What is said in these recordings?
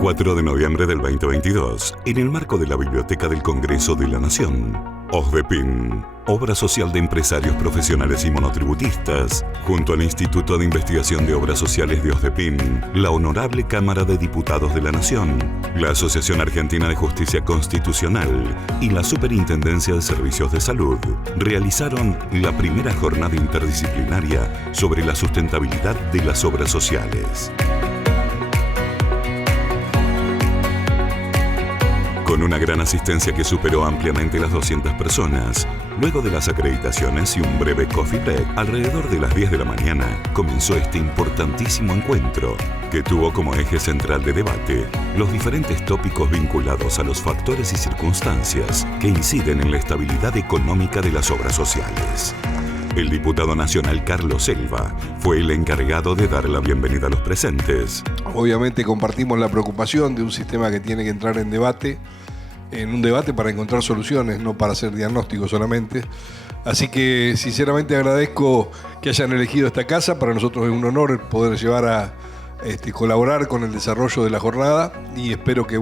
4 de noviembre del 2022, en el marco de la Biblioteca del Congreso de la Nación, OSDEPIN, Obra Social de Empresarios Profesionales y Monotributistas, junto al Instituto de Investigación de Obras Sociales de OSDEPIN, la Honorable Cámara de Diputados de la Nación, la Asociación Argentina de Justicia Constitucional y la Superintendencia de Servicios de Salud, realizaron la primera jornada interdisciplinaria sobre la sustentabilidad de las obras sociales. Con una gran asistencia que superó ampliamente las 200 personas, luego de las acreditaciones y un breve coffee break, alrededor de las 10 de la mañana comenzó este importantísimo encuentro, que tuvo como eje central de debate los diferentes tópicos vinculados a los factores y circunstancias que inciden en la estabilidad económica de las obras sociales. El diputado nacional Carlos Selva fue el encargado de dar la bienvenida a los presentes. Obviamente compartimos la preocupación de un sistema que tiene que entrar en un debate para encontrar soluciones, no para hacer diagnósticos solamente. Así que sinceramente agradezco que hayan elegido esta casa. Para nosotros es un honor poder llevar a colaborar con el desarrollo de la jornada y espero que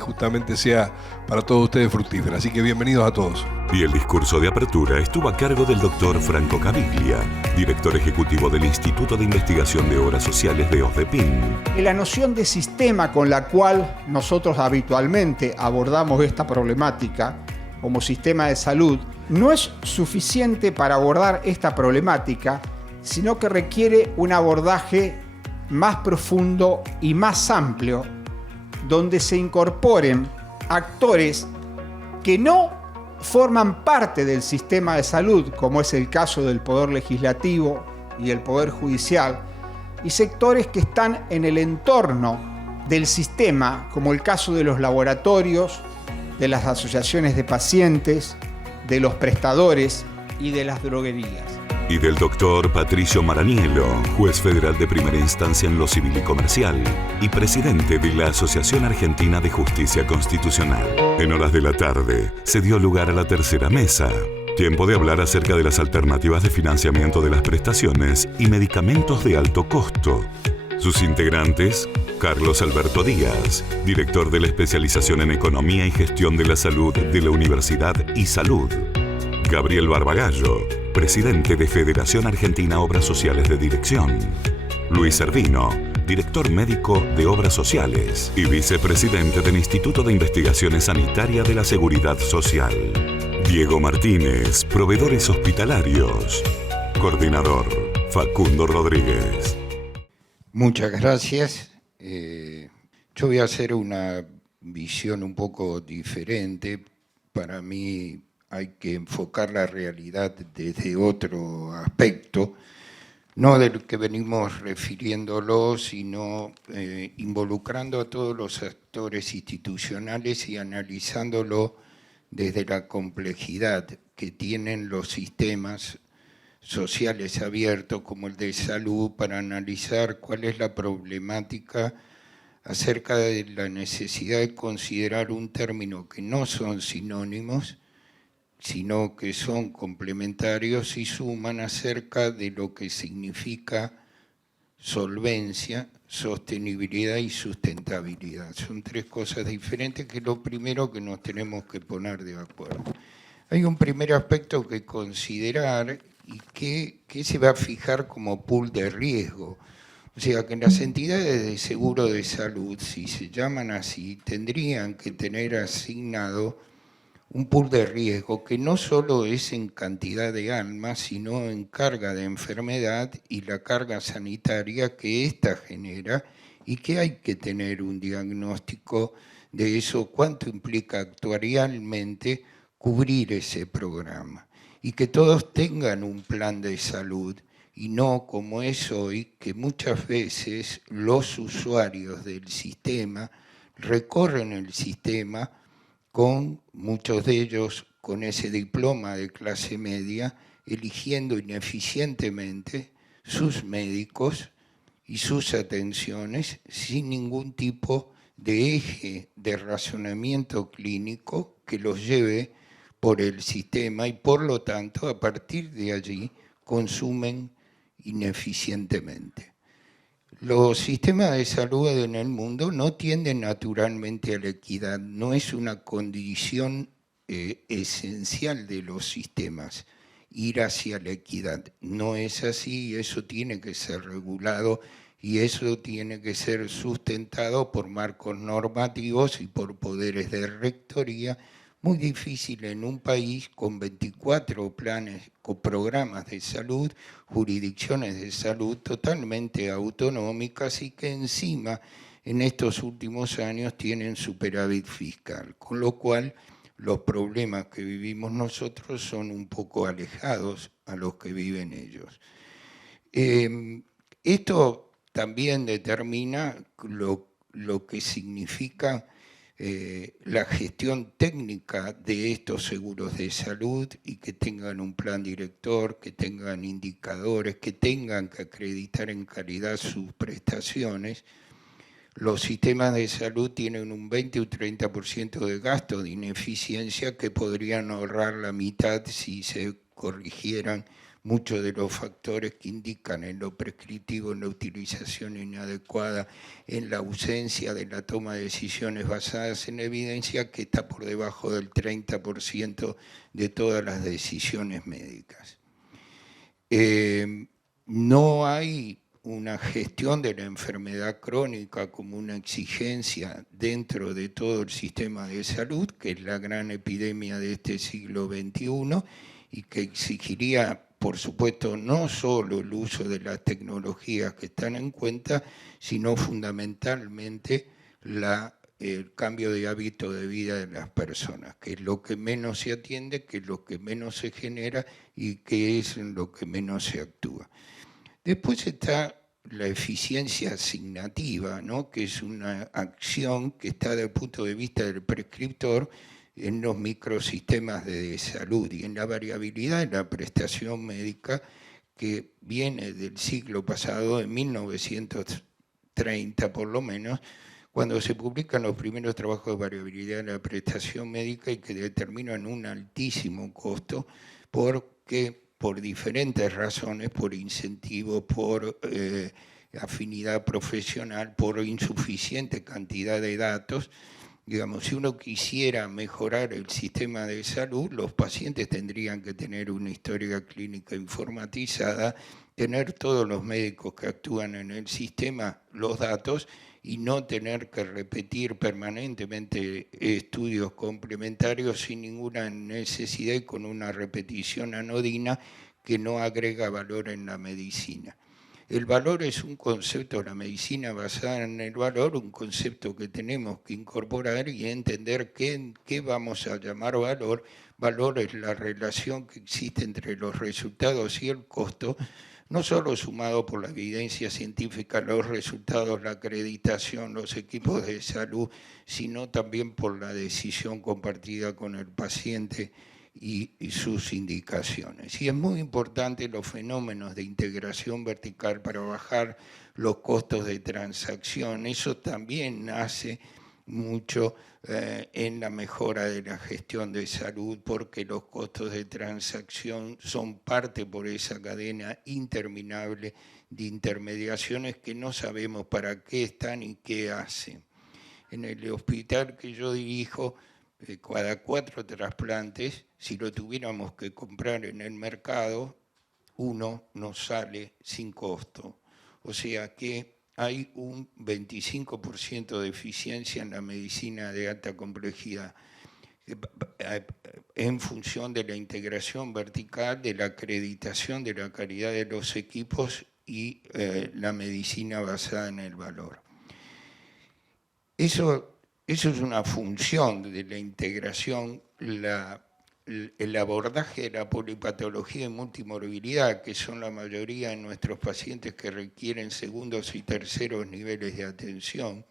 justamente sea para todos ustedes fructífera. Así que bienvenidos a todos. Y el discurso de apertura estuvo a cargo del doctor Franco Caviglia, director ejecutivo del Instituto de Investigación de Obras Sociales de OSDEPIN. La noción de sistema con la cual nosotros habitualmente abordamos esta problemática como sistema de salud no es suficiente para abordar esta problemática, sino que requiere un abordaje más profundo y más amplio, donde se incorporen actores que no forman parte del sistema de salud, como es el caso del Poder Legislativo y el Poder Judicial, y sectores que están en el entorno del sistema, como el caso de los laboratorios, de las asociaciones de pacientes, de los prestadores y de las droguerías. Y del doctor Patricio Maraniello, juez federal de primera instancia en lo civil y comercial y presidente de la Asociación Argentina de Justicia Constitucional. En horas de la tarde se dio lugar a la tercera mesa. Tiempo de hablar acerca de las alternativas de financiamiento de las prestaciones y medicamentos de alto costo. Sus integrantes: Carlos Alberto Díaz, director de la especialización en Economía y Gestión de la Salud de la Universidad iSalud. Gabriel Barbagallo, presidente de Federación Argentina Obras Sociales de Dirección. Luis Servino, director médico de Obras Sociales y vicepresidente del Instituto de Investigaciones Sanitarias de la Seguridad Social. Diego Martínez, proveedores hospitalarios. Coordinador, Facundo Rodríguez. Muchas gracias. Yo voy a hacer una visión un poco diferente. Para mí hay que enfocar la realidad desde otro aspecto, no del que venimos refiriéndolo, sino involucrando a todos los actores institucionales y analizándolo desde la complejidad que tienen los sistemas sociales abiertos como el de salud, para analizar cuál es la problemática acerca de la necesidad de considerar un término que no son sinónimos, sino que son complementarios y suman acerca de lo que significa solvencia, sostenibilidad y sustentabilidad. Son tres cosas diferentes, que es lo primero que nos tenemos que poner de acuerdo. Hay un primer aspecto que considerar y que se va a fijar como pool de riesgo. O sea, que las entidades de seguro de salud, si se llaman así, tendrían que tener asignado un pool de riesgo que no solo es en cantidad de almas, sino en carga de enfermedad y la carga sanitaria que ésta genera, y que hay que tener un diagnóstico de eso, cuánto implica actuarialmente cubrir ese programa, y que todos tengan un plan de salud, y no como es hoy, que muchas veces los usuarios del sistema recorren el sistema con muchos de ellos con ese diploma de clase media, eligiendo ineficientemente sus médicos y sus atenciones sin ningún tipo de eje de razonamiento clínico que los lleve por el sistema, y por lo tanto a partir de allí consumen ineficientemente. Los sistemas de salud en el mundo no tienden naturalmente a la equidad, no es una condición esencial de los sistemas ir hacia la equidad. No es así, eso tiene que ser regulado y eso tiene que ser sustentado por marcos normativos y por poderes de rectoría. Muy difícil en un país con 24 planes, con programas de salud, jurisdicciones de salud totalmente autonómicas y que encima en estos últimos años tienen superávit fiscal, con lo cual los problemas que vivimos nosotros son un poco alejados a los que viven ellos. Esto también determina lo que significa la gestión técnica de estos seguros de salud y que tengan un plan director, que tengan indicadores, que tengan que acreditar en calidad sus prestaciones. Los sistemas de salud tienen un 20 o 30% de gasto de ineficiencia que podrían ahorrar la mitad si se corrigieran muchos de los factores que indican en lo prescriptivo, en la utilización inadecuada, en la ausencia de la toma de decisiones basadas en evidencia, que está por debajo del 30% de todas las decisiones médicas. No hay una gestión de la enfermedad crónica como una exigencia dentro de todo el sistema de salud, que es la gran epidemia de este siglo XXI y que exigiría, por supuesto, no solo el uso de las tecnologías que están en cuenta, sino fundamentalmente el cambio de hábito de vida de las personas, que es lo que menos se atiende, que es lo que menos se genera y que es en lo que menos se actúa. Después está la eficiencia asignativa, ¿no? Que es una acción que está desde el punto de vista del prescriptor en los microsistemas de salud y en la variabilidad de la prestación médica que viene del siglo pasado, de 1930 por lo menos, cuando se publican los primeros trabajos de variabilidad de la prestación médica y que determinan un altísimo costo porque por diferentes razones, por incentivos, por afinidad profesional, por insuficiente cantidad de datos. Digamos, si uno quisiera mejorar el sistema de salud, los pacientes tendrían que tener una historia clínica informatizada, tener todos los médicos que actúan en el sistema los datos y no tener que repetir permanentemente estudios complementarios sin ninguna necesidad y con una repetición anodina que no agrega valor en la medicina. El valor es un concepto, la medicina basada en el valor, un concepto que tenemos que incorporar y entender qué vamos a llamar valor. Valor es la relación que existe entre los resultados y el costo, no solo sumado por la evidencia científica, los resultados, la acreditación, los equipos de salud, sino también por la decisión compartida con el paciente y sus indicaciones. Y es muy importante los fenómenos de integración vertical para bajar los costos de transacción. Eso también nace mucho en la mejora de la gestión de salud, porque los costos de transacción son parte por esa cadena interminable de intermediaciones que no sabemos para qué están y qué hacen. En el hospital que yo dirijo, cada 4 trasplantes, si lo tuviéramos que comprar en el mercado, uno nos sale sin costo. O sea que hay un 25% de eficiencia en la medicina de alta complejidad en función de la integración vertical, de la acreditación de la calidad de los equipos y la medicina basada en el valor. Eso es una función de la integración, el abordaje de la polipatología y multimorbilidad, que son la mayoría de nuestros pacientes que requieren segundos y terceros niveles de atención,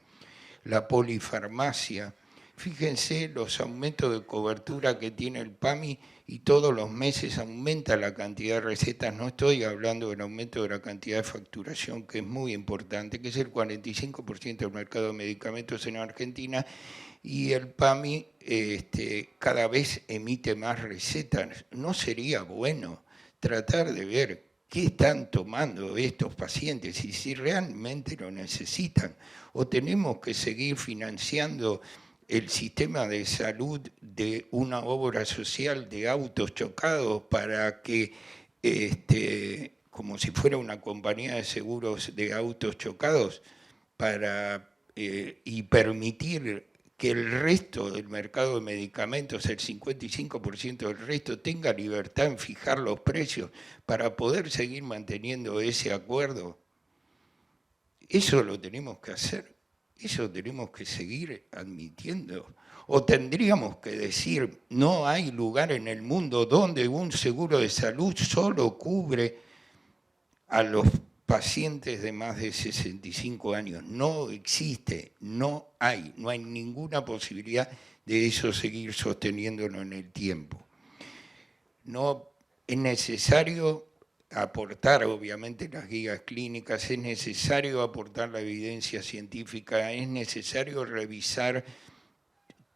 la polifarmacia. Fíjense los aumentos de cobertura que tiene el PAMI y todos los meses aumenta la cantidad de recetas. No estoy hablando del aumento de la cantidad de facturación, que es muy importante, que es el 45% del mercado de medicamentos en Argentina, y el PAMI cada vez emite más recetas. ¿No sería bueno tratar de ver qué están tomando estos pacientes y si realmente lo necesitan, o tenemos que seguir financiando el sistema de salud de una obra social de autos chocados para que, como si fuera una compañía de seguros de autos chocados, y permitir que el resto del mercado de medicamentos, el 55% del resto, tenga libertad en fijar los precios para poder seguir manteniendo ese acuerdo. Eso lo tenemos que hacer, eso tenemos que seguir admitiendo. O tendríamos que decir, no hay lugar en el mundo donde un seguro de salud solo cubre a los pacientes de más de 65 años. No existe, no hay ninguna posibilidad de eso seguir sosteniéndolo en el tiempo. No es necesario aportar, obviamente, las guías clínicas, es necesario aportar la evidencia científica, es necesario revisar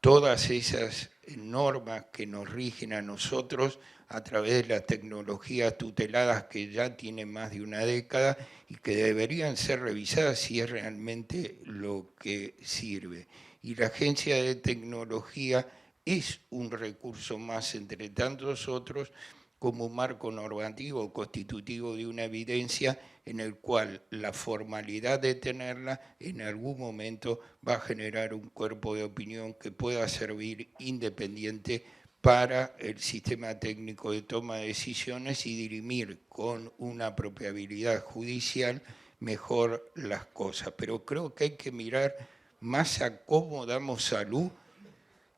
todas esas normas que nos rigen a nosotros a través de las tecnologías tuteladas que ya tienen más de una década y que deberían ser revisadas si es realmente lo que sirve. Y la Agencia de Tecnología es un recurso más entre tantos otros como un marco normativo constitutivo de una evidencia en el cual la formalidad de tenerla en algún momento va a generar un cuerpo de opinión que pueda servir independiente para el sistema técnico de toma de decisiones y dirimir con una apropiabilidad judicial mejor las cosas. Pero creo que hay que mirar más a cómo damos salud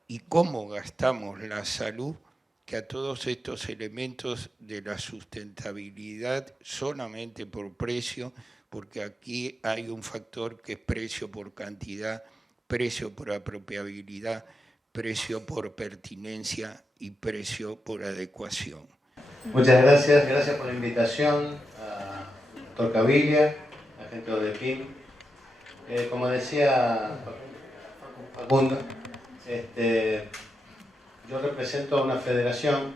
y cómo gastamos la salud que a todos estos elementos de la sustentabilidad solamente por precio, porque aquí hay un factor que es precio por cantidad, precio por apropiabilidad, precio por pertinencia y precio por adecuación. Muchas gracias, gracias por la invitación a doctor Caviglia, agente de PIM. Como decía Facundo, yo represento a una federación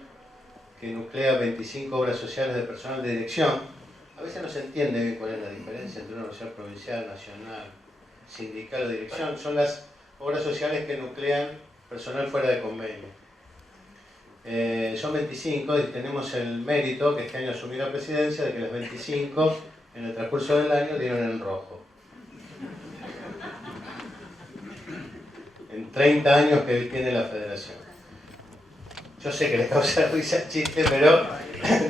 que nuclea 25 obras sociales de personal de dirección. A veces no se entiende bien cuál es la diferencia entre una obra social provincial, nacional, sindical o dirección. Son las obras sociales que nuclean personal fuera de convenio. Son 25 y tenemos el mérito, que este año asumí la presidencia, de que las 25 en el transcurso del año dieron en rojo. En 30 años que tiene la federación. Yo sé que les causa risa el chiste, pero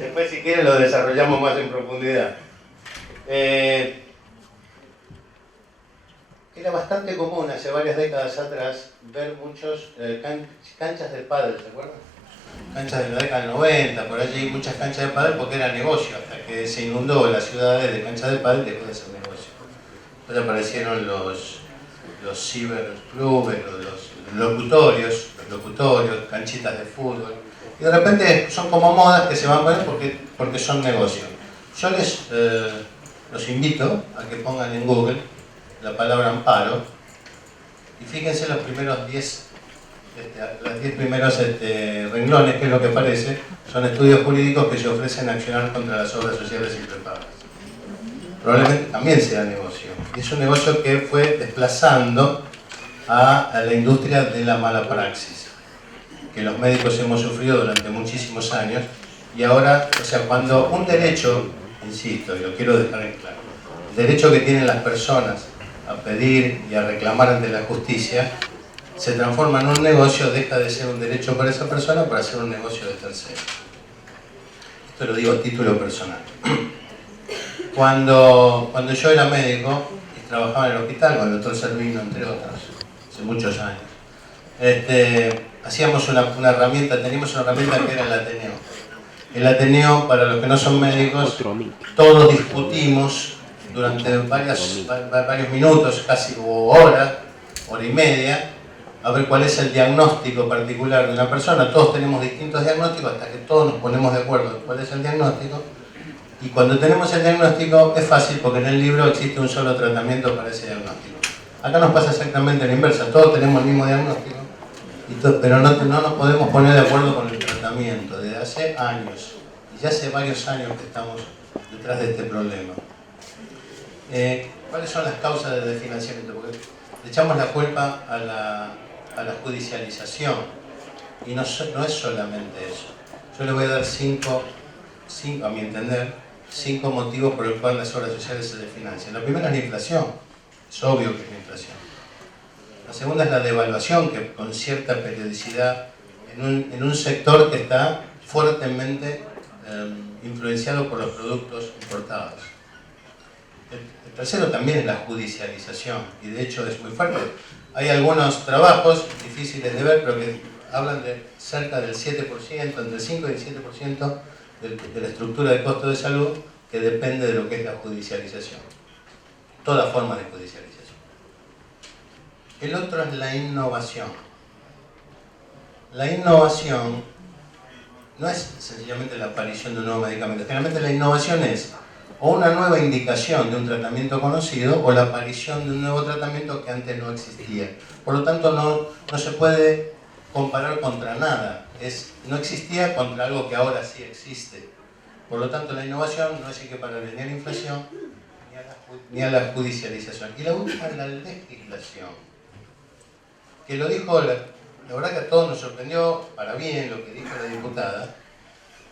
después si quieren lo desarrollamos más en profundidad. Era bastante común hace varias décadas atrás ver muchos canchas de pádel, ¿se acuerdan? Canchas de la década del 90, por allí muchas canchas de pádel porque era negocio, hasta que se inundó las ciudades de canchas de pádel dejó de ser negocio. Entonces aparecieron los ciberclubes, los locutorios, canchitas de fútbol. Y de repente son como modas que se van a poner porque son negocio. Yo los invito a que pongan en Google la palabra amparo y fíjense los primeros 10 primeros renglones, que es lo que aparece, son estudios jurídicos que se ofrecen a accionar contra las obras sociales imprepagas. Probablemente también sea negocio. Y es un negocio que fue desplazando a la industria de la mala praxis, que los médicos hemos sufrido durante muchísimos años. Y ahora, o sea, cuando un derecho, insisto, y lo quiero dejar en claro, el derecho que tienen las personas a pedir y a reclamar ante la justicia, se transforma en un negocio, deja de ser un derecho para esa persona para ser un negocio de tercero. Esto lo digo a título personal. Cuando yo era médico y trabajaba en el hospital con el doctor Servino, entre otros, hace muchos años, hacíamos una herramienta, teníamos una herramienta que era el Ateneo. El Ateneo, para los que no son médicos, todos discutimos durante varios minutos, casi hora y media, a ver cuál es el diagnóstico particular de una persona. Todos tenemos distintos diagnósticos hasta que todos nos ponemos de acuerdo en cuál es el diagnóstico. Y cuando tenemos el diagnóstico es fácil porque en el libro existe un solo tratamiento para ese diagnóstico. Acá nos pasa exactamente la inversa, todos tenemos el mismo diagnóstico, pero no nos podemos poner de acuerdo con el tratamiento desde hace años. Y ya hace varios años que estamos detrás de este problema. ¿Cuáles son las causas del desfinanciamiento? Porque le echamos la culpa a la judicialización y no es solamente eso. Yo le voy a dar cinco, a mi entender, 5 motivos por los cuales las obras sociales se desfinancian. La primera es la inflación, es obvio que es la inflación. La segunda es la devaluación, que con cierta periodicidad en un sector que está fuertemente influenciado por los productos importados. El tercero también es la judicialización, y de hecho es muy fuerte. Hay algunos trabajos difíciles de ver, pero que hablan de cerca del 7%, entre el 5 y el 7% de la estructura de costo de salud que depende de lo que es la judicialización. Toda forma de judicialización. El otro es la innovación. La innovación no es sencillamente la aparición de un nuevo medicamento. Generalmente la innovación es o una nueva indicación de un tratamiento conocido o la aparición de un nuevo tratamiento que antes no existía. Por lo tanto, no se puede comparar contra nada. No existía contra algo que ahora sí existe. Por lo tanto, la innovación no es equiparable ni a la inflación ni a la judicialización. Y la última es la legislación. Que lo dijo, la verdad que a todos nos sorprendió, para bien, lo que dijo la diputada,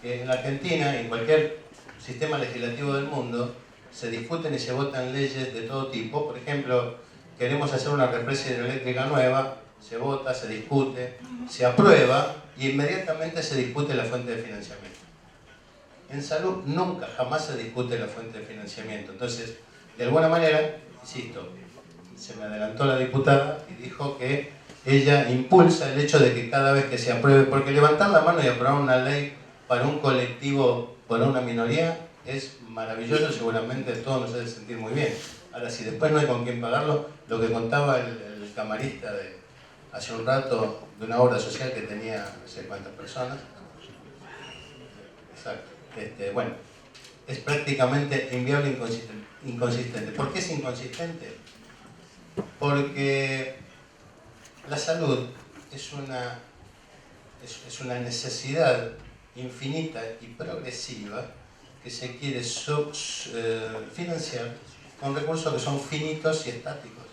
que en la Argentina y en cualquier sistema legislativo del mundo se discuten y se votan leyes de todo tipo. Por ejemplo, queremos hacer una represa hidroeléctrica nueva, se vota, se discute, se aprueba y inmediatamente se discute la fuente de financiamiento. En salud nunca, jamás se discute la fuente de financiamiento. Entonces, de alguna manera, insisto, se me adelantó la diputada y dijo que ella impulsa el hecho de que cada vez que se apruebe, porque levantar la mano y aprobar una ley para un colectivo, para una minoría, es maravilloso, seguramente todos nos hace sentir muy bien. Ahora, si después no hay con quién pagarlo, lo que contaba el camarista de hace un rato de una obra social que tenía no sé cuántas personas. Exacto. Bueno, es prácticamente inviable e inconsistente. ¿Por qué es inconsistente? Porque la salud es una necesidad infinita y progresiva que se quiere financiar con recursos que son finitos y estáticos.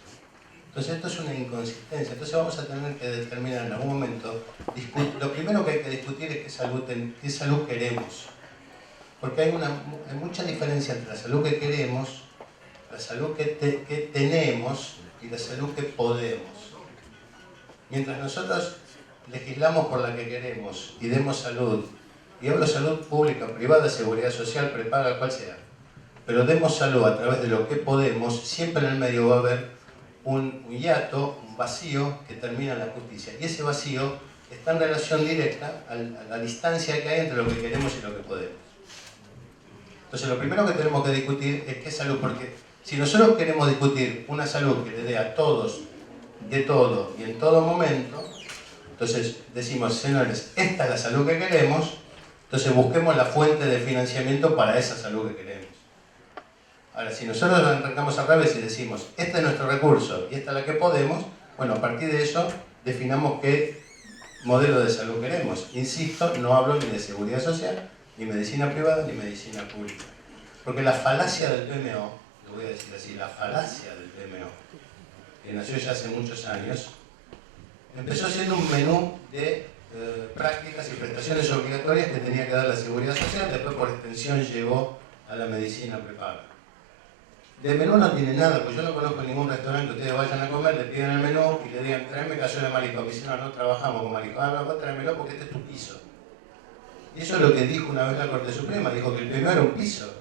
Entonces esto es una inconsistencia. Entonces vamos a tener que determinar en algún momento, lo primero que hay que discutir es qué salud queremos. Porque hay mucha diferencia entre la salud que queremos, la salud que tenemos y la salud que podemos. Mientras nosotros legislamos por la que queremos y demos salud, y hablo de salud pública, privada, seguridad social, prepaga, cual sea, pero demos salud a través de lo que podemos, siempre en el medio va a haber un hiato, un vacío que termina en la justicia. Y ese vacío está en relación directa a la distancia que hay entre lo que queremos y lo que podemos. Entonces lo primero que tenemos que discutir es qué salud, porque si nosotros queremos discutir una salud que le dé a todos, de todo y en todo momento, entonces decimos, señores, esta es la salud que queremos, entonces busquemos la fuente de financiamiento para esa salud que queremos. Ahora, si nosotros lo arrancamos al revés y decimos, este es nuestro recurso y esta es la que podemos, bueno, a partir de eso definamos qué modelo de salud queremos. Insisto, no hablo ni de seguridad social, ni medicina privada, ni medicina pública. Porque la falacia del PMO, lo voy a decir así, la falacia del PMO, que nació ya hace muchos años, empezó siendo un menú de prácticas y prestaciones obligatorias que tenía que dar la seguridad social, después por extensión llegó a la medicina prepaga. De menú no tiene nada, pues yo no conozco ningún restaurante que ustedes vayan a comer, le piden el menú y le digan, tráeme cazuela de marisco, que si no, no trabajamos con marisco, tráemelo porque este es tu piso. Y eso es lo que dijo una vez la Corte Suprema, dijo que el PMO era un piso.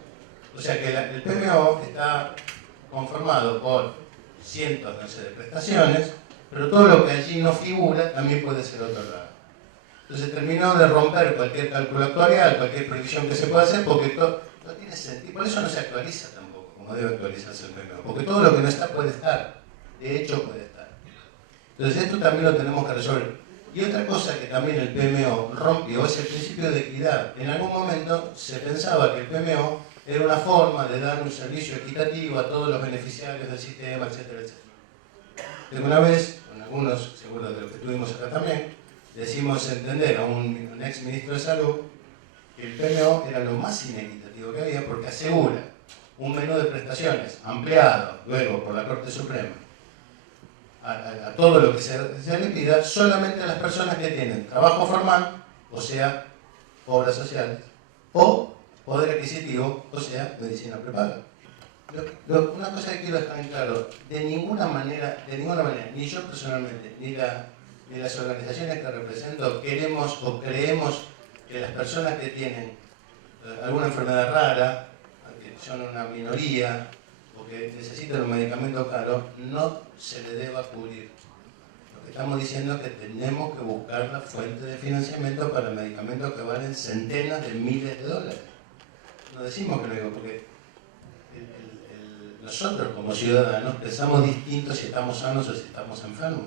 O sea que el PMO está conformado por cientos, no sé, de prestaciones, pero todo lo que allí no figura también puede ser otorgado. Entonces terminó de romper cualquier cálculo actuarial, cualquier previsión que se pueda hacer, porque no tiene sentido. Por eso no se actualiza tampoco, como debe actualizarse el PMO. Porque todo lo que no está puede estar. De hecho puede estar. Entonces esto también lo tenemos que resolver. Y otra cosa que también el PMO rompió es el principio de equidad. En algún momento se pensaba que el PMO era una forma de dar un servicio equitativo a todos los beneficiarios del sistema, etcétera, etcétera. Pero una vez, con algunos, seguro de los que estuvimos acá también, decimos entender a un ex ministro de Salud que el PMO era lo más inequitativo que había porque asegura un menú de prestaciones ampliado luego por la Corte Suprema a todo lo que se le pida solamente a las personas que tienen trabajo formal, o sea, obras sociales, o poder adquisitivo, o sea, medicina prepaga. Una cosa que quiero dejar en claro, de ninguna manera, ni yo personalmente, ni las organizaciones que represento, queremos o creemos que las personas que tienen alguna enfermedad rara, que son una minoría, o que necesitan un medicamento caro, no se le deba cubrir. Lo que estamos diciendo es que tenemos que buscar la fuente de financiamiento para medicamentos que valen centenas de miles de dólares. No decimos que lo digo, porque nosotros como ciudadanos pensamos distinto si estamos sanos o si estamos enfermos.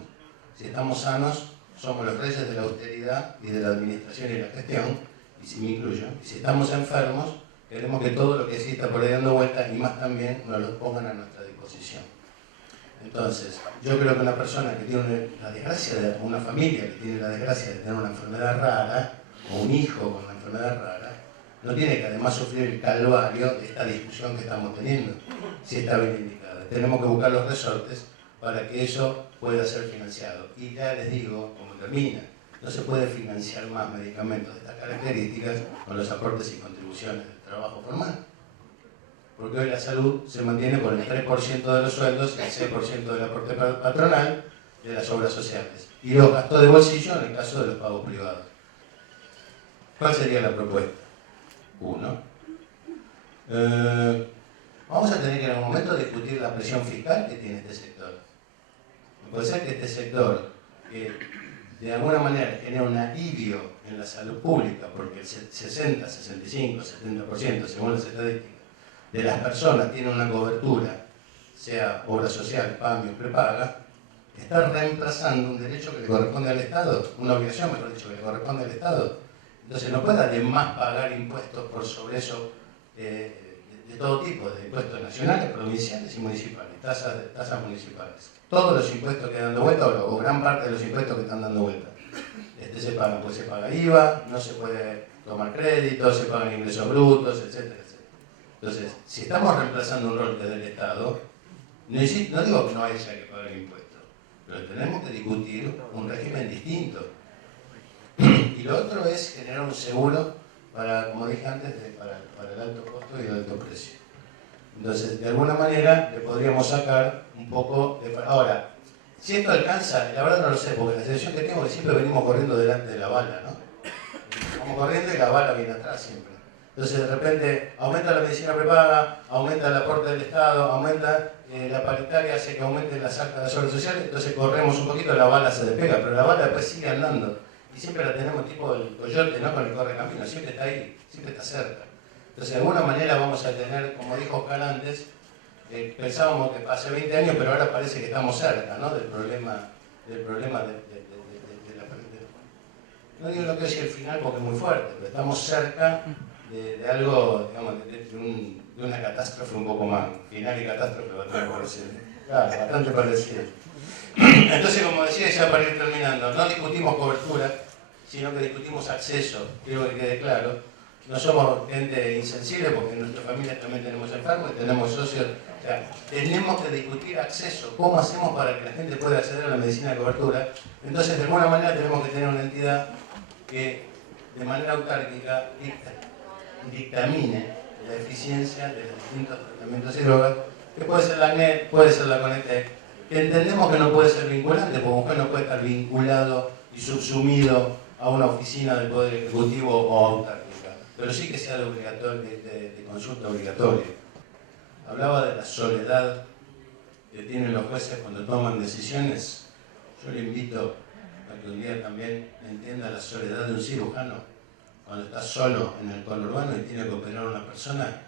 Si estamos sanos, somos los reyes de la austeridad y de la administración y la gestión, y si me incluyo. Y si estamos enfermos, queremos que todo lo que exista por ahí dando vueltas, y más también, nos lo pongan a nuestra disposición. Entonces, yo creo que una persona que tiene la desgracia de una familia que tiene la desgracia de tener una enfermedad rara, o un hijo con una enfermedad rara, no tiene que además sufrir el calvario de esta discusión que estamos teniendo, si está bien indicada. Tenemos que buscar los resortes para que eso pueda ser financiado. Y ya les digo, como termina, no se puede financiar más medicamentos de estas características con los aportes y contribuciones del trabajo formal. Porque hoy la salud se mantiene por el 3% de los sueldos y el 6% del aporte patronal de las obras sociales. Y los gastos de bolsillo en el caso de los pagos privados. ¿Cuál sería la propuesta? 1. Vamos a tener que en algún momento discutir la presión fiscal que tiene este sector. Puede ser que este sector, que de alguna manera genera un alivio en la salud pública, porque el 60, 65, 70%, según las estadísticas, de las personas tiene una cobertura, sea obra social, PAMI o prepaga, está reemplazando un derecho que le corresponde al Estado, una obligación, mejor dicho, que le corresponde al Estado. Entonces no puede además pagar impuestos por sobre eso de todo tipo, de impuestos nacionales, provinciales y municipales, tasas municipales. Todos los impuestos que dan vuelta, o gran parte de los impuestos que están dando vuelta, se pagan, pues se paga IVA, no se puede tomar crédito, se pagan ingresos brutos, etcétera, etcétera. Entonces, si estamos reemplazando un rol que es del Estado, no digo que no haya que pagar impuestos, pero tenemos que discutir un régimen distinto. Y lo otro es generar un seguro para, como dije antes, para el alto costo y el alto precio. Entonces, de alguna manera, le podríamos sacar un poco de... Ahora, si esto alcanza, la verdad no lo sé, porque la sensación que tengo es que siempre venimos corriendo delante de la bala, ¿no? Vamos corriendo y la bala viene atrás siempre. Entonces, de repente, aumenta la medicina prepaga, aumenta el aporte del Estado, aumenta la paritaria, hace que aumenten las actas de las obras sociales, entonces corremos un poquito, la bala se despega, pero la bala después sigue andando. Y siempre la tenemos tipo el coyote, ¿no? Con el correcamino, siempre está ahí, siempre está cerca. Entonces, de alguna manera vamos a tener, como dijo Oscar antes, pensábamos que hace 20 años, pero ahora parece que estamos cerca, ¿no? Del problema de la... No digo lo que es el final porque es muy fuerte, pero estamos cerca de algo, digamos, de una catástrofe un poco más. Final y catástrofe bastante parecido. Claro, bastante parecido. Entonces, como decía, ya para ir terminando, no discutimos cobertura, sino que discutimos acceso. Quiero que quede claro. No somos gente insensible porque en nuestra familia también tenemos enfermos y tenemos socios. O sea, tenemos que discutir acceso. ¿Cómo hacemos para que la gente pueda acceder a la medicina de cobertura? Entonces, de alguna manera tenemos que tener una entidad que de manera autárquica dictamine la eficiencia de los distintos tratamientos y drogas, que puede ser la ANET, puede ser la CONETEC, que entendemos que no puede ser vinculante, porque usted no puede estar vinculado y subsumido a una oficina del Poder Ejecutivo o autárquica, pero sí que sea de consulta obligatoria. Hablaba de la soledad que tienen los jueces cuando toman decisiones. Yo le invito a que un día también entienda la soledad de un cirujano cuando está solo en el conurbano y tiene que operar a una persona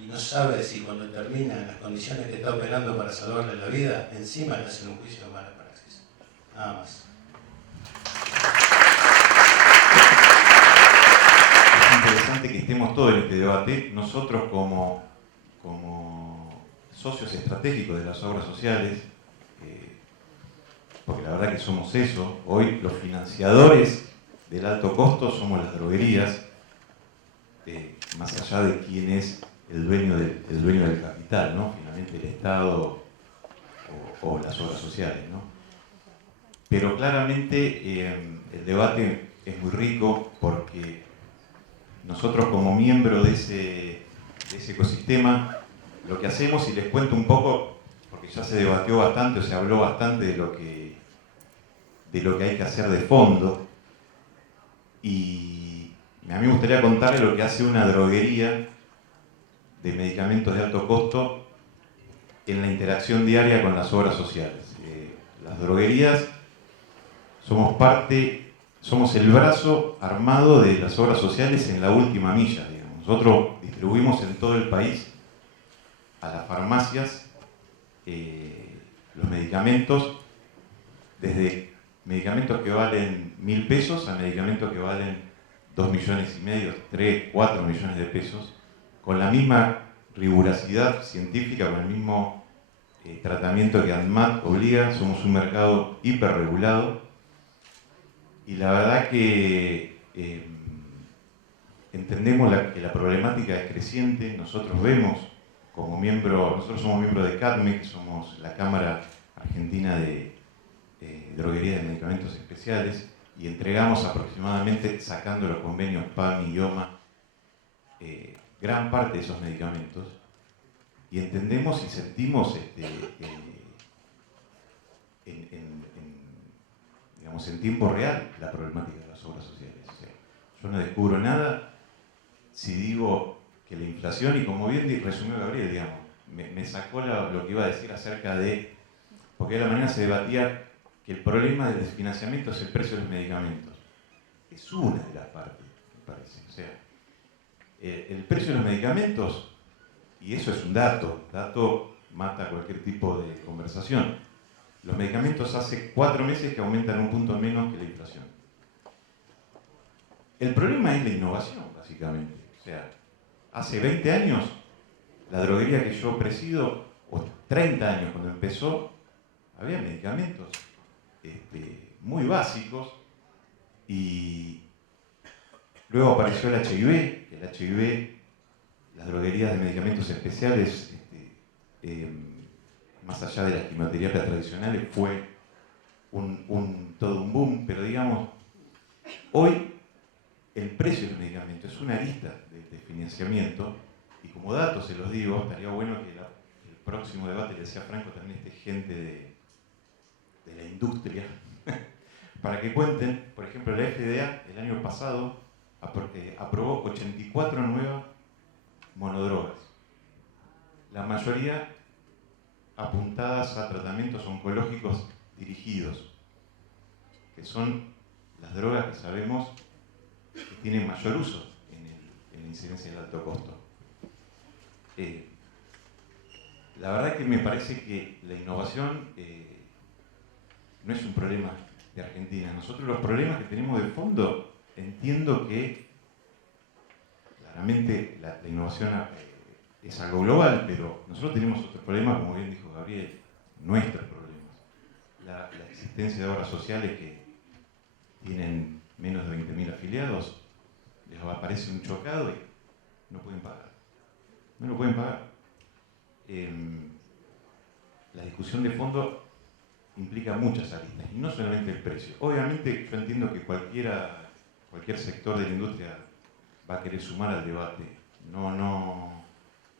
y no sabe si cuando termina en las condiciones que está operando para salvarle la vida, encima le hacen un juicio de mala praxis. Nada más. Es interesante que estemos todos en este debate, nosotros como socios estratégicos de las obras sociales, porque la verdad que somos eso, hoy los financiadores del alto costo somos las droguerías, más allá de quién es el dueño del capital, ¿no? Finalmente el Estado o las obras sociales, ¿no? Pero claramente el debate es muy rico porque nosotros como miembro de ese ecosistema, lo que hacemos, y les cuento un poco, porque ya se debatió bastante, o se habló bastante de lo que hay que hacer de fondo, y a mí me gustaría contarles lo que hace una droguería de medicamentos de alto costo en la interacción diaria con las obras sociales. Las droguerías somos el brazo armado de las obras sociales en la última milla, digamos. Nosotros distribuimos en todo el país a las farmacias los medicamentos, desde medicamentos que valen 1.000 pesos a medicamentos que valen 2,5 millones, 3, 4 millones de pesos, con la misma rigurosidad científica, con el mismo tratamiento que ANMAT obliga. Somos un mercado hiperregulado y la verdad que entendemos que la problemática es creciente. Nosotros vemos nosotros somos miembros de CADME, que somos la Cámara Argentina de Droguería de Medicamentos Especiales, y entregamos aproximadamente, sacando los convenios PAMI y OMA, gran parte de esos medicamentos, y entendemos y sentimos en tiempo real la problemática de las obras sociales. O sea, yo no descubro nada si digo que la inflación, y como bien resumió Gabriel, digamos, me sacó lo que iba a decir acerca de, porque de la manera se debatía que el problema del desfinanciamiento es el precio de los medicamentos. Es una de las partes, me parece. O sea, el precio de los medicamentos, y eso es un dato mata cualquier tipo de conversación. Los medicamentos hace 4 meses que aumentan un punto menos que la inflación. El problema es la innovación, básicamente. O sea, hace 20 años, la droguería que yo presido, o 30 años cuando empezó, había medicamentos muy básicos, y luego apareció el HIV, que el HIV, las droguerías de medicamentos especiales, más allá de las quimioterapias tradicionales, fue todo un boom, pero digamos, hoy el precio de los medicamentos es una arista de financiamiento, y como dato se los digo, estaría bueno que el próximo debate, le decía Franco, también esté gente de la industria, para que cuenten. Por ejemplo, la FDA el año pasado aprobó 84 nuevas monodrogas, la mayoría apuntadas a tratamientos oncológicos dirigidos, que son las drogas que sabemos que tienen mayor uso en la incidencia del alto costo. La verdad que me parece que la innovación no es un problema de Argentina. Nosotros los problemas que tenemos de fondo, entiendo que claramente la innovación es algo global, pero nosotros tenemos otros problemas, como bien dijo Gabriel, nuestros problemas. La existencia de obras sociales que tienen menos de 20.000 afiliados, les aparece un chocado y no pueden pagar. No lo pueden pagar. La discusión de fondo implica muchas aristas, y no solamente el precio. Obviamente yo entiendo que cualquier sector de la industria va a querer sumar al debate.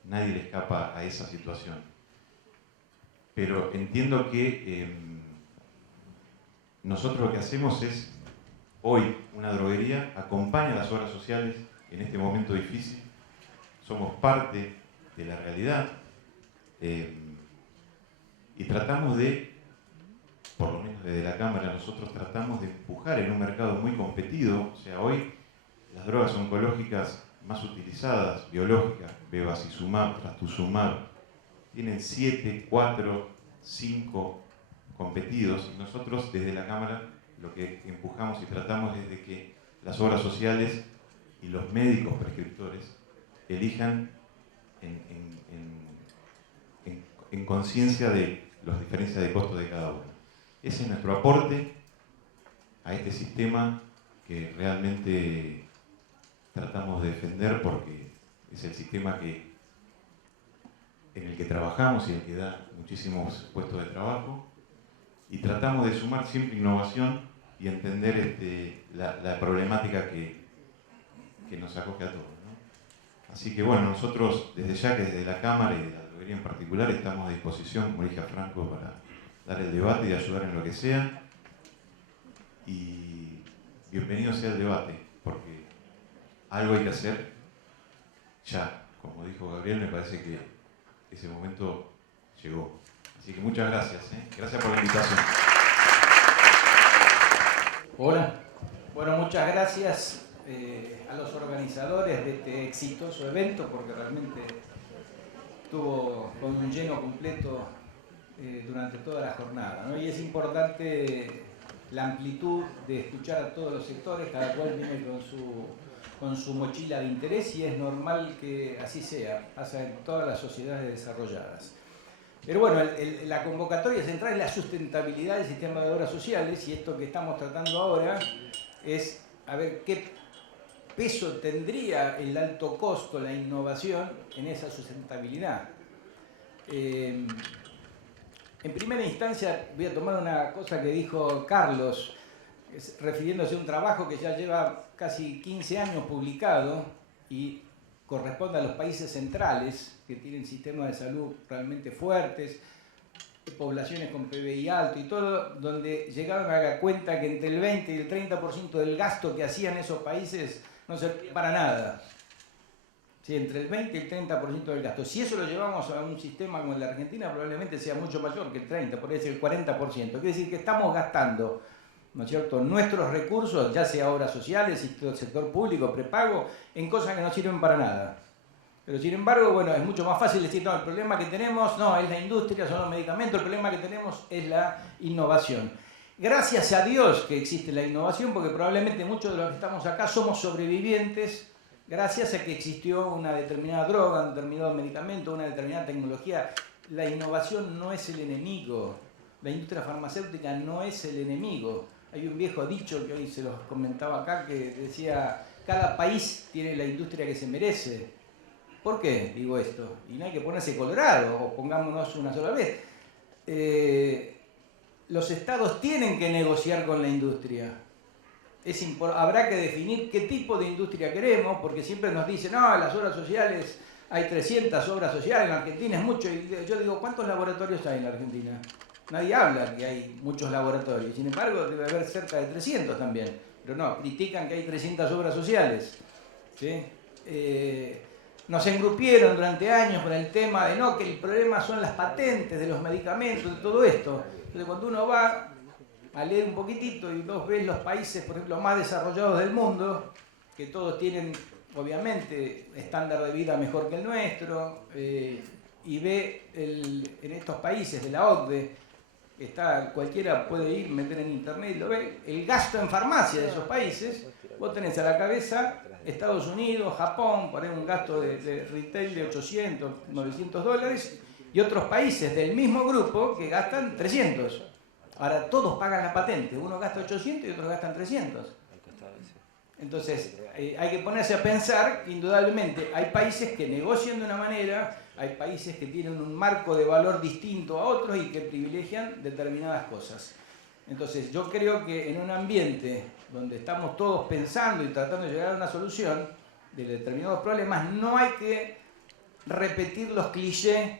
Nadie le escapa a esa situación. Pero entiendo que nosotros lo que hacemos es, hoy, una droguería acompaña a las obras sociales en este momento difícil. Somos parte de la realidad, y tratamos de, por lo menos desde la Cámara, nosotros tratamos de empujar en un mercado muy competido. O sea, hoy las drogas oncológicas más utilizadas, biológicas, bevacizumab, trastuzumab, tienen 7, 4, 5 competidos, y nosotros desde la Cámara lo que empujamos y tratamos es de que las obras sociales y los médicos prescriptores elijan en conciencia de las diferencias de costo de cada uno. Ese es nuestro aporte a este sistema que realmente tratamos de defender porque es el sistema en el que trabajamos y el que da muchísimos puestos de trabajo, y tratamos de sumar siempre innovación y entender la problemática que nos acoge a todos, ¿no? Así que bueno, nosotros desde ya, que desde la Cámara y de la droguería en particular, estamos a disposición, como dije a Franco, para dar el debate y ayudar en lo que sea. Y bienvenido sea el debate, porque algo hay que hacer ya. Como dijo Gabriel, me parece que ese momento llegó. Así que muchas gracias. Gracias por la invitación. Hola. Bueno, muchas gracias a los organizadores de este exitoso evento, porque realmente estuvo con un lleno completo durante toda la jornada, ¿no? Y es importante la amplitud de escuchar a todos los sectores, cada cual viene con su mochila de interés, y es normal que así sea, pasa en todas las sociedades desarrolladas. Pero bueno, la convocatoria central es la sustentabilidad del sistema de obras sociales, y esto que estamos tratando ahora es a ver qué peso tendría el alto costo, la innovación en esa sustentabilidad. En primera instancia voy a tomar una cosa que dijo Carlos, refiriéndose a un trabajo que ya lleva casi 15 años publicado y corresponde a los países centrales, que tienen sistemas de salud realmente fuertes, poblaciones con PBI alto y todo, donde llegaron a la cuenta que entre el 20 y el 30% del gasto que hacían esos países no servía para nada. Sí, entre el 20 y el 30% del gasto. Si eso lo llevamos a un sistema como el de Argentina, probablemente sea mucho mayor que el 30%, podría ser el 40%. Quiere decir que estamos gastando, ¿no es cierto?, nuestros recursos, ya sea obras sociales, sector público, prepago, en cosas que no sirven para nada. Pero sin embargo, bueno, es mucho más fácil decir, no, el problema que tenemos no es la industria, son los medicamentos, el problema que tenemos es la innovación. Gracias a Dios que existe la innovación, porque probablemente muchos de los que estamos acá somos sobrevivientes gracias a que existió una determinada droga, un determinado medicamento, una determinada tecnología. La innovación no es el enemigo, la industria farmacéutica no es el enemigo. Hay un viejo dicho que hoy se los comentaba acá que decía, cada país tiene la industria que se merece. ¿Por qué digo esto? Y no hay que ponerse colorado, o pongámonos una sola vez. Los estados tienen que negociar con la industria. Habrá que definir qué tipo de industria queremos, porque siempre nos dicen, no, las obras sociales, hay 300 obras sociales, en Argentina es mucho. Y yo digo, ¿cuántos laboratorios hay en la Argentina? Nadie habla que hay muchos laboratorios, sin embargo debe haber cerca de 300 también. Pero no, critican que hay 300 obras sociales. ¿Sí? Nos engrupieron durante años con el tema de no, que el problema son las patentes de los medicamentos, de todo esto. Entonces cuando uno va a leer un poquitito y vos ves los países, por ejemplo, más desarrollados del mundo, que todos tienen, obviamente, estándar de vida mejor que el nuestro, y ve en estos países de la OCDE, cualquiera puede ir, meter en internet y lo ve, el gasto en farmacia de esos países, vos tenés a la cabeza Estados Unidos, Japón, por ahí un gasto de retail de 800, 900 dólares, y otros países del mismo grupo que gastan 300. Ahora todos pagan la patente, uno gasta 800 y otros gastan 300. Entonces hay que ponerse a pensar que indudablemente hay países que negocian de una manera, hay países que tienen un marco de valor distinto a otros y que privilegian determinadas cosas. Entonces yo creo que en un ambiente donde estamos todos pensando y tratando de llegar a una solución de determinados problemas, no hay que repetir los clichés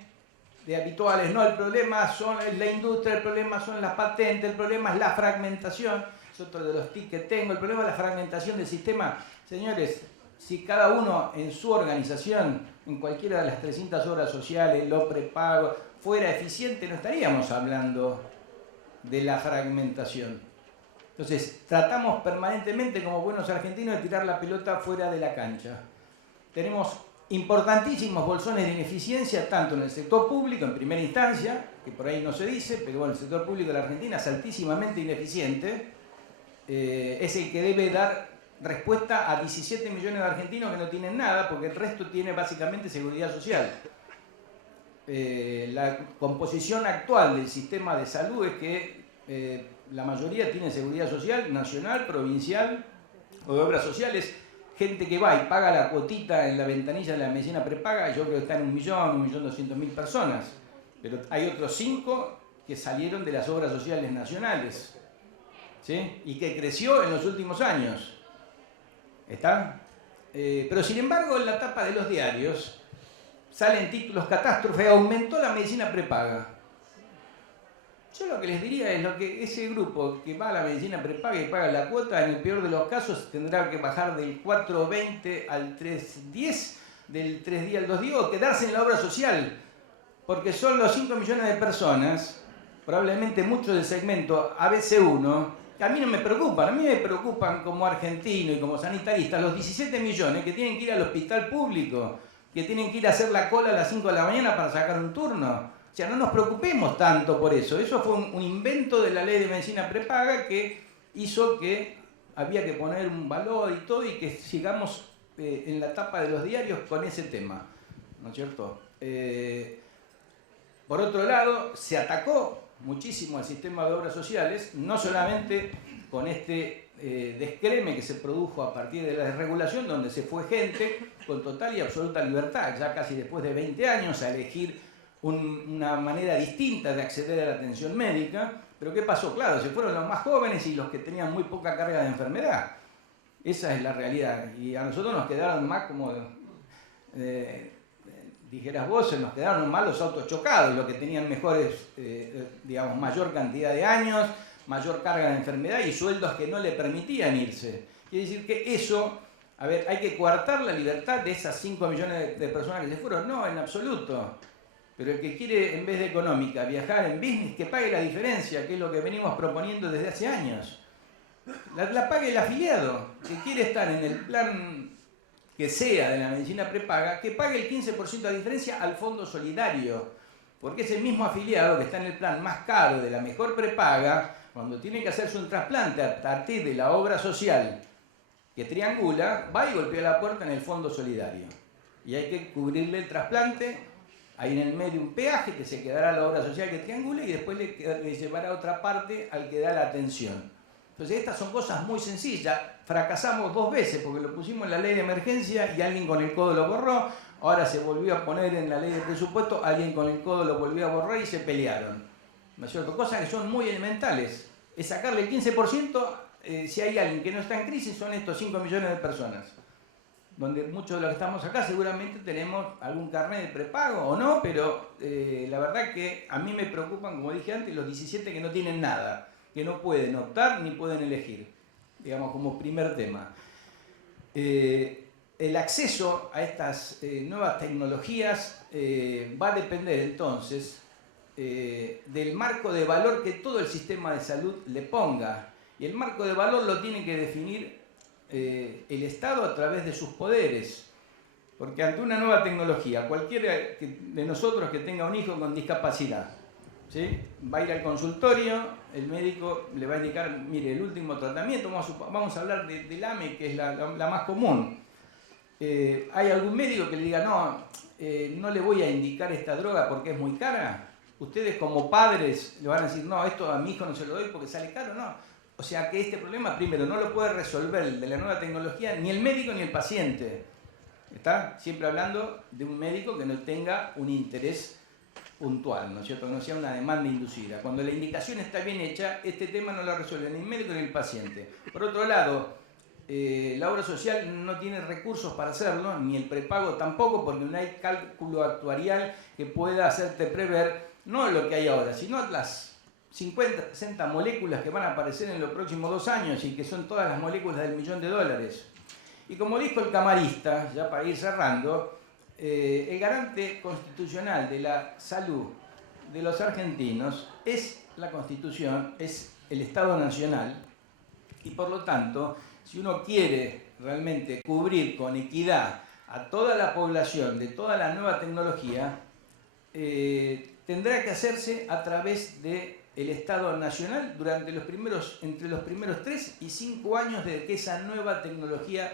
de habituales. No, el problema es la industria, el problema son las patentes, el problema es la fragmentación. Es otro de los tics que tengo. El problema es la fragmentación del sistema. Señores, si cada uno en su organización, en cualquiera de las 300 obras sociales, lo prepago, fuera eficiente, no estaríamos hablando de la fragmentación. Entonces, tratamos permanentemente como buenos argentinos de tirar la pelota fuera de la cancha. Tenemos importantísimos bolsones de ineficiencia, tanto en el sector público, en primera instancia, que por ahí no se dice, pero bueno, el sector público de la Argentina es altísimamente ineficiente, es el que debe dar respuesta a 17 millones de argentinos que no tienen nada, porque el resto tiene básicamente seguridad social. La composición actual del sistema de salud es que la mayoría tiene seguridad social nacional, provincial o de obras sociales. gente que va y paga la cuotita en la ventanilla de la medicina prepaga, yo creo que está en 1.200.000 personas. Pero hay otros 5 que salieron de las obras sociales nacionales, ¿sí? Y que creció en los últimos años. ¿Está? Pero sin embargo, en la tapa de los diarios salen títulos catástrofe, aumentó la medicina prepaga. Yo lo que les diría es lo que ese grupo que va a la medicina prepaga y paga la cuota, en el peor de los casos tendrá que bajar del 4.20 al 3.10, del 3.10 al 2.10, o quedarse en la obra social, porque son los 5 millones de personas, probablemente muchos del segmento ABC1, que a mí no me preocupan, a mí me preocupan como argentino y como sanitarista los 17 millones que tienen que ir al hospital público, que tienen que ir a hacer la cola a las 5 de la mañana para sacar un turno. O sea, no nos preocupemos tanto por eso. Eso fue un invento de la ley de medicina prepaga que hizo que había que poner un valor y todo y que sigamos en la tapa de los diarios con ese tema, ¿no es cierto? Por otro lado, se atacó muchísimo al sistema de obras sociales, no solamente con este descreme que se produjo a partir de la desregulación, donde se fue gente con total y absoluta libertad, ya casi después de 20 años, a elegir una manera distinta de acceder a la atención médica. Pero ¿qué pasó? Claro, se fueron los más jóvenes y los que tenían muy poca carga de enfermedad. Esa es la realidad. Y a nosotros nos quedaron más, como dijeras vos, nos quedaron más los autos chocados, los que tenían mejores, digamos, mayor cantidad de años, mayor carga de enfermedad y sueldos que no le permitían irse. Quiere decir que eso, a ver, hay que coartar la libertad de esas 5 millones de personas que se fueron. No, en absoluto. Pero el que quiere, en vez de económica, viajar en business, que pague la diferencia, que es lo que venimos proponiendo desde hace años. La pague el afiliado, que quiere estar en el plan que sea de la medicina prepaga, que pague el 15% de diferencia al fondo solidario. Porque ese mismo afiliado que está en el plan más caro de la mejor prepaga, cuando tiene que hacerse un trasplante a partir de la obra social que triangula, va y golpea la puerta en el fondo solidario. Y hay que cubrirle el trasplante. Hay en el medio un peaje que se quedará a la obra social que triangula y después le llevará a otra parte al que da la atención. Entonces estas son cosas muy sencillas. Fracasamos 2 veces porque lo pusimos en la ley de emergencia y alguien con el codo lo borró. Ahora se volvió a poner en la ley de presupuesto, alguien con el codo lo volvió a borrar y se pelearon. ¿No es cierto? Cosas que son muy elementales. Es sacarle el 15%, si hay alguien que no está en crisis, son estos 5 millones de personas. Donde muchos de los que estamos acá seguramente tenemos algún carnet de prepago o no, pero la verdad que a mí me preocupan, como dije antes, los 17 que no tienen nada, que no pueden optar ni pueden elegir, digamos, como primer tema. El acceso a estas nuevas tecnologías va a depender entonces del marco de valor que todo el sistema de salud le ponga. Y el marco de valor lo tiene que definir el Estado a través de sus poderes. Porque ante una nueva tecnología, cualquiera de nosotros que tenga un hijo con discapacidad, ¿sí?, va a ir al consultorio, el médico le va a indicar, mire, el último tratamiento, vamos a hablar del AME, que es la más común. ¿Hay algún médico que le diga, no le voy a indicar esta droga porque es muy cara? Ustedes como padres le van a decir, no, esto a mi hijo no se lo doy porque sale caro, no. O sea que este problema, primero, no lo puede resolver el de la nueva tecnología ni el médico ni el paciente. ¿Está? Siempre hablando de un médico que no tenga un interés puntual, ¿no es cierto? No sea una demanda inducida. Cuando la indicación está bien hecha, este tema no lo resuelve ni el médico ni el paciente. Por otro lado, la obra social no tiene recursos para hacerlo, ni el prepago tampoco, porque no hay cálculo actuarial que pueda hacerte prever, no lo que hay ahora, sino las 50, 60 moléculas que van a aparecer en los próximos 2 años y que son todas las moléculas del $1.000.000. Y como dijo el camarista, ya para ir cerrando, el garante constitucional de la salud de los argentinos es la Constitución, es el Estado Nacional, y por lo tanto, si uno quiere realmente cubrir con equidad a toda la población de toda la nueva tecnología, tendrá que hacerse a través del Estado Nacional entre los primeros 3 y 5 años de que esa nueva tecnología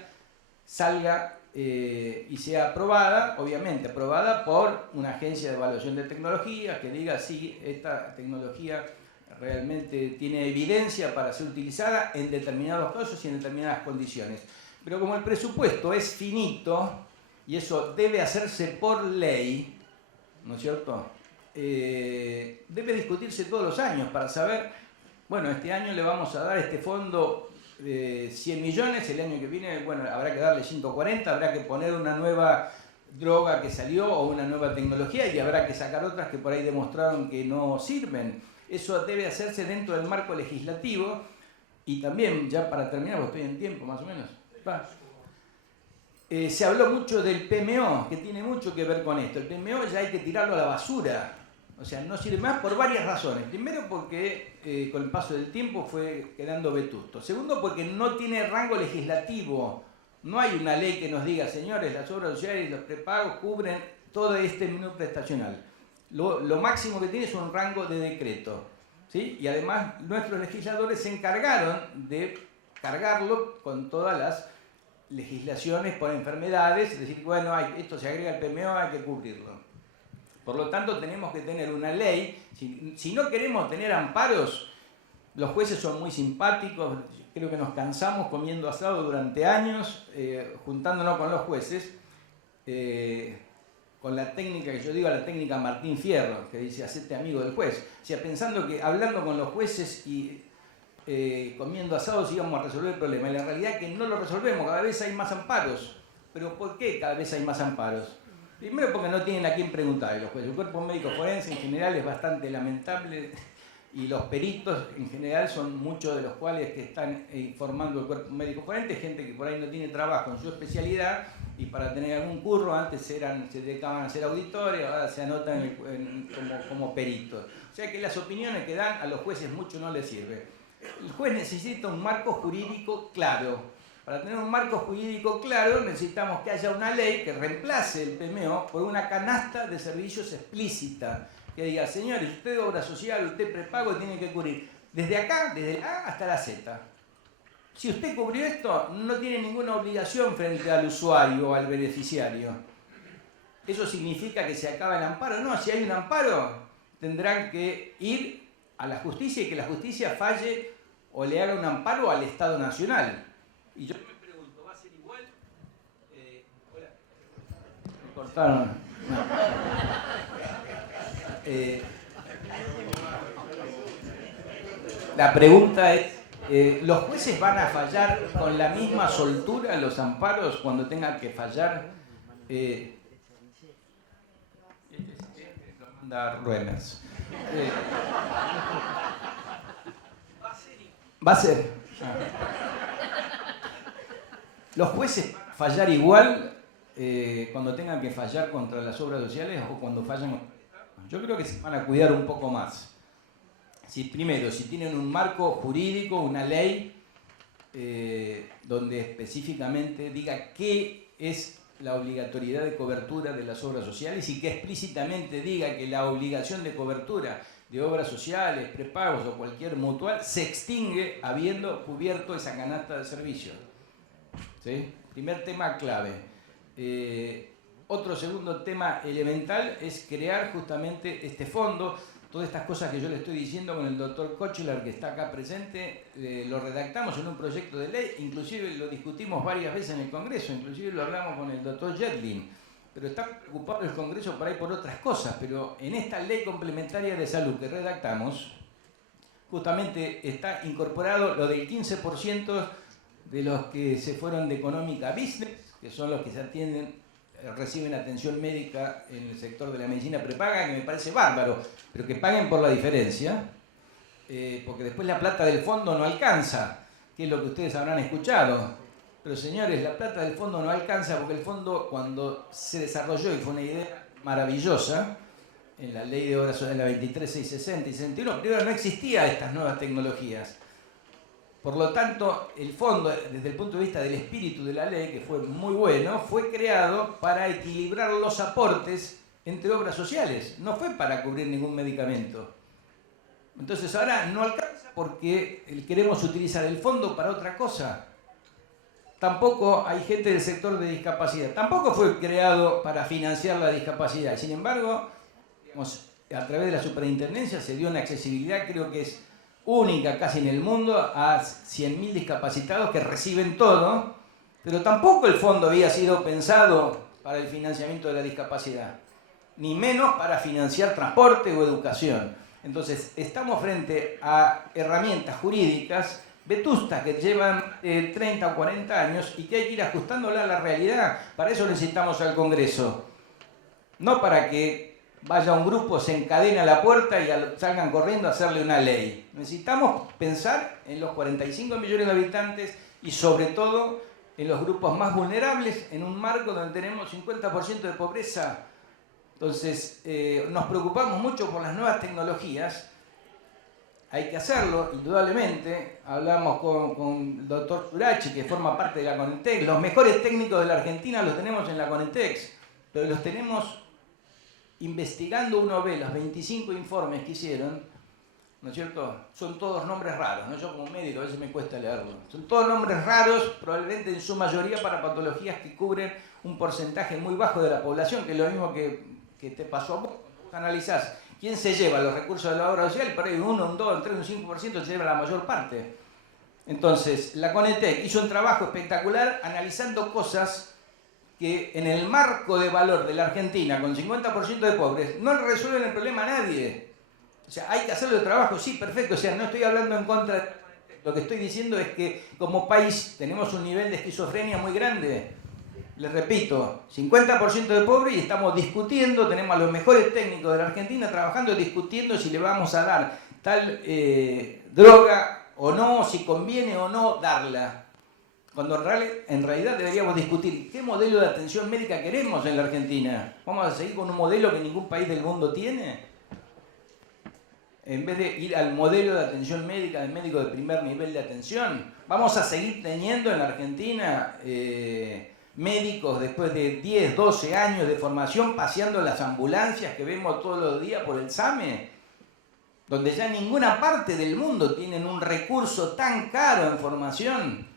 salga y sea aprobada, obviamente aprobada por una agencia de evaluación de tecnología que diga si esta tecnología realmente tiene evidencia para ser utilizada en determinados casos y en determinadas condiciones. Pero como el presupuesto es finito, y eso debe hacerse por ley, ¿no es cierto? Debe discutirse todos los años para saber, bueno, este año le vamos a dar a este fondo 100 millones, el año que viene, bueno, habrá que darle 140, habrá que poner una nueva droga que salió o una nueva tecnología y habrá que sacar otras que por ahí demostraron que no sirven. Eso debe hacerse dentro del marco legislativo y también, ya para terminar, porque estoy en tiempo más o menos, se habló mucho del PMO, que tiene mucho que ver con esto. El PMO ya hay que tirarlo a la basura. O sea, no sirve más por varias razones. Primero porque con el paso del tiempo fue quedando vetusto. Segundo porque no tiene rango legislativo. No hay una ley que nos diga, señores, las obras sociales y los prepagos cubren todo este menú prestacional. Lo máximo que tiene es un rango de decreto, ¿sí? Y además nuestros legisladores se encargaron de cargarlo con todas las legislaciones por enfermedades, es decir, bueno, esto se agrega al PMO, hay que cubrirlo. Por lo tanto, tenemos que tener una ley. Si no queremos tener amparos, los jueces son muy simpáticos, creo que nos cansamos comiendo asado durante años, juntándonos con los jueces, con la técnica que yo digo, la técnica Martín Fierro, que dice, hacete amigo del juez. O sea, pensando que hablando con los jueces y comiendo asados íbamos a resolver el problema. Y la realidad es que no lo resolvemos, cada vez hay más amparos. ¿Pero por qué cada vez hay más amparos? Primero porque no tienen a quién preguntar los jueces. El cuerpo médico forense en general es bastante lamentable y los peritos en general son muchos de los cuales que están formando el cuerpo médico forense, gente que por ahí no tiene trabajo en su especialidad y para tener algún curro antes se dedicaban a ser auditores, ahora se anotan como peritos. O sea que las opiniones que dan a los jueces mucho no les sirve. El juez necesita un marco jurídico claro. Para tener un marco jurídico claro necesitamos que haya una ley que reemplace el PMO por una canasta de servicios explícita. Que diga, señores, usted obra social, usted prepago tiene que cubrir desde acá, desde la A hasta la Z. Si usted cubrió esto, no tiene ninguna obligación frente al usuario o al beneficiario. ¿Eso significa que se acaba el amparo? No, si hay un amparo, tendrán que ir a la justicia y que la justicia falle o le haga un amparo al Estado Nacional. Y yo me pregunto, ¿va a ser igual? Hola. Me cortaron. La pregunta es, ¿los jueces van a fallar con la misma soltura los amparos cuando tengan que fallar? Manda Ruemers. Va a ser. ¿Los jueces van a fallar igual cuando tengan que fallar contra las obras sociales o cuando fallan contra el Estado? Yo creo que se van a cuidar un poco más. Primero, si tienen un marco jurídico, una ley, donde específicamente diga qué es la obligatoriedad de cobertura de las obras sociales y que explícitamente diga que la obligación de cobertura de obras sociales, prepagos o cualquier mutual se extingue habiendo cubierto esa canasta de servicios. ¿Sí? Primer tema clave. Otro segundo tema elemental es crear justamente este fondo. Todas estas cosas que yo le estoy diciendo con el doctor Kochler, que está acá presente, lo redactamos en un proyecto de ley, inclusive lo discutimos varias veces en el Congreso, inclusive lo hablamos con el doctor Jetlin, pero está preocupado el Congreso por ahí por otras cosas, pero en esta ley complementaria de salud que redactamos, justamente está incorporado lo del 15% de los que se fueron de económica business, que son los que se reciben atención médica en el sector de la medicina prepaga, que me parece bárbaro, pero que paguen por la diferencia, porque después la plata del fondo no alcanza, que es lo que ustedes habrán escuchado. Pero señores, la plata del fondo no alcanza porque el fondo, cuando se desarrolló y fue una idea maravillosa, en la ley de obras sociales, la 23660 y 61, primero no existían estas nuevas tecnologías. Por lo tanto, el fondo, desde el punto de vista del espíritu de la ley, que fue muy bueno, fue creado para equilibrar los aportes entre obras sociales. No fue para cubrir ningún medicamento. Entonces ahora no alcanza porque queremos utilizar el fondo para otra cosa. Tampoco hay gente del sector de discapacidad. Tampoco fue creado para financiar la discapacidad. Sin embargo, digamos, a través de la superintendencia se dio una accesibilidad, creo que es única casi en el mundo, a 100.000 discapacitados que reciben todo Pero tampoco el fondo había sido pensado para el financiamiento de la discapacidad, ni menos para financiar transporte o educación. Entonces, estamos frente a herramientas jurídicas vetustas que llevan 30 o 40 años y que hay que ir ajustándola a la realidad. Para eso necesitamos al Congreso. No para que vaya un grupo, se encadene a la puerta y salgan corriendo a hacerle una ley. Necesitamos pensar en los 45 millones de habitantes y sobre todo en los grupos más vulnerables, en un marco donde tenemos 50% de pobreza. Entonces, nos preocupamos mucho por las nuevas tecnologías. Hay que hacerlo, indudablemente. Hablamos con el doctor Surachi, que forma parte de la Conitex. Los mejores técnicos de la Argentina los tenemos en la Conitex, pero los tenemos investigando. Uno ve los 25 informes que hicieron, ¿no es cierto? Son todos nombres raros, ¿no? Yo como médico a veces me cuesta leerlo. Son todos nombres raros, probablemente en su mayoría para patologías que cubren un porcentaje muy bajo de la población, que es lo mismo que te pasó a vos. Vos analizás quién se lleva los recursos de la obra social, por ahí un 2, un 3, un 5% se lleva la mayor parte. Entonces, la Conitec hizo un trabajo espectacular analizando cosas que en el marco de valor de la Argentina, con 50% de pobres, no resuelven el problema a nadie. O sea, hay que hacerlo de trabajo, sí, perfecto. O sea, no estoy hablando en contra de... Lo que estoy diciendo es que como país tenemos un nivel de esquizofrenia muy grande. Les repito, 50% de pobres y estamos discutiendo, tenemos a los mejores técnicos de la Argentina trabajando, discutiendo si le vamos a dar tal droga o no, si conviene o no darla. Cuando en realidad deberíamos discutir qué modelo de atención médica queremos en la Argentina. ¿Vamos a seguir con un modelo que ningún país del mundo tiene? En vez de ir al modelo de atención médica del médico de primer nivel de atención, vamos a seguir teniendo en la Argentina médicos después de 10, 12 años de formación paseando las ambulancias que vemos todos los días por el SAME, donde ya en ninguna parte del mundo tienen un recurso tan caro en formación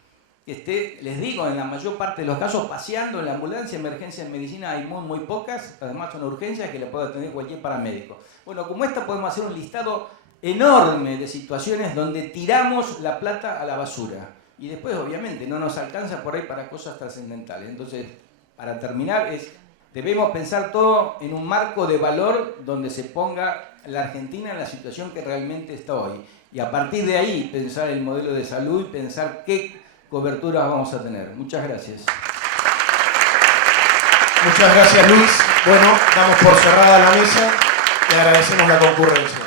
que esté, les digo, en la mayor parte de los casos paseando en la ambulancia. Emergencia en medicina hay muy pocas, además son urgencias que le puede atender cualquier paramédico. Bueno, como esta podemos hacer un listado enorme de situaciones donde tiramos la plata a la basura. Y después, obviamente, no nos alcanza por ahí para cosas trascendentales. Entonces, para terminar, debemos pensar todo en un marco de valor donde se ponga la Argentina en la situación que realmente está hoy. Y a partir de ahí, pensar el modelo de salud y pensar qué cobertura vamos a tener. Muchas gracias. Muchas gracias, Luis. Bueno, damos por cerrada la mesa y agradecemos la concurrencia.